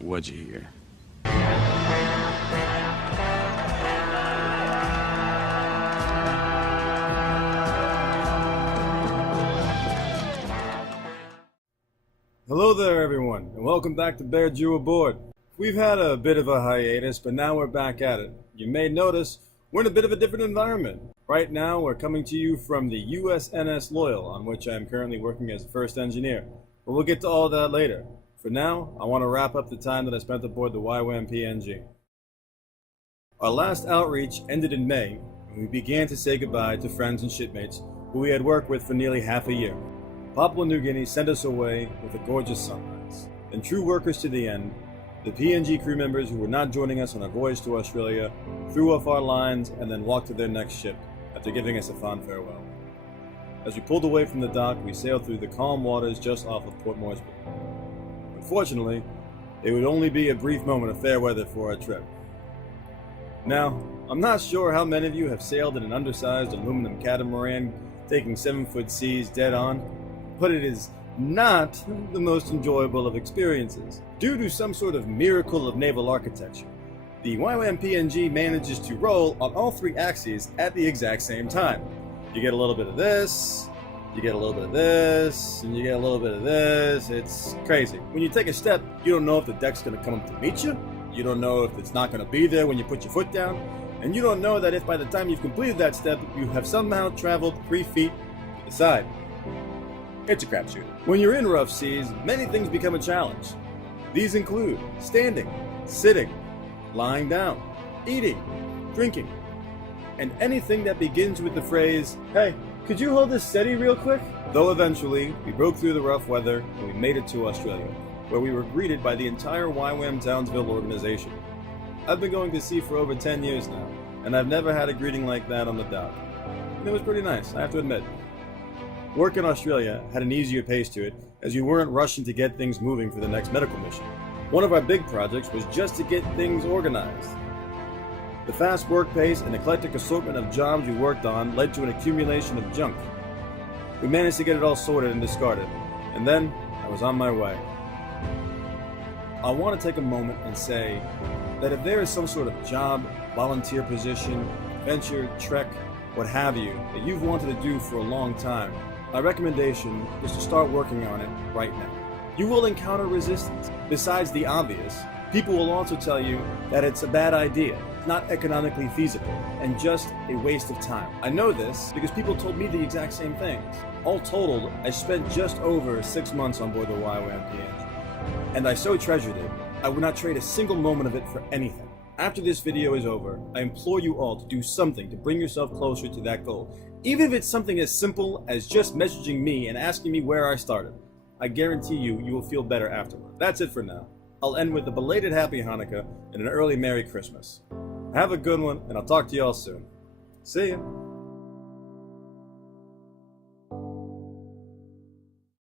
What'd you hear? Hello there everyone, and welcome back to Bear Jew Aboard. We've had a bit of a hiatus, but now we're back at it. You may notice we're in a bit of a different environment. Right now we're coming to you from the USNS Loyal, on which I am currently working as a first engineer. But we'll get to all of that later. For now, I want to wrap up the time that I spent aboard the YWAM PNG. Our last outreach ended in May, and we began to say goodbye to friends and shipmates who we had worked with for nearly half a year. Papua New Guinea sent us away with a gorgeous sunrise. And true workers to the end, the PNG crew members who were not joining us on our voyage to Australia threw off our lines and then walked to their next ship after giving us a fond farewell. As we pulled away from the dock, we sailed through the calm waters just off of Port Moresby. Unfortunately, it would only be a brief moment of fair weather for our trip. Now, I'm not sure how many of you have sailed in an undersized aluminum catamaran taking 7-foot seas dead on, but it is not the most enjoyable of experiences. Due to some sort of miracle of naval architecture, the YWAM PNG manages to roll on all 3 axes at the exact same time. You get a little bit of this, you get a little bit of this, and you get a little bit of this. It's crazy. When you take a step, you don't know if the deck's going to come up to meet you. You don't know if it's not going to be there when you put your foot down. And you don't know that if by the time you've completed that step, you have somehow traveled 3 feet to the side. It's a crapshoot. When you're in rough seas, many things become a challenge. These include standing, sitting, lying down, eating, drinking, and anything that begins with the phrase, "Hey, could you hold this steady real quick?" Though eventually, we broke through the rough weather and we made it to Australia, where we were greeted by the entire YWAM Townsville organization. I've been going to sea for over 10 years now, and I've never had a greeting like that on the dock. And it was pretty nice, I have to admit. Work in Australia had an easier pace to it, as you weren't rushing to get things moving for the next medical mission. One of our big projects was just to get things organized. The fast work pace and eclectic assortment of jobs we worked on led to an accumulation of junk. We managed to get it all sorted and discarded, and then I was on my way. I want to take a moment and say that if there is some sort of job, volunteer position, venture, trek, what have you, that you've wanted to do for a long time, my recommendation is to start working on it right now. You will encounter resistance. Besides the obvious, people will also tell you that it's a bad idea, not economically feasible, and just a waste of time. I know this because people told me the exact same things. All totaled, I spent just over 6 months on board the YWAM PNG, and I so treasured it, I would not trade a single moment of it for anything. After this video is over, I implore you all to do something to bring yourself closer to that goal, even if it's something as simple as just messaging me and asking me where I started. I guarantee you, you will feel better afterward. That's it for now. I'll end with a belated Happy Hanukkah and an early Merry Christmas. Have a good one, and I'll talk to you all soon. See ya!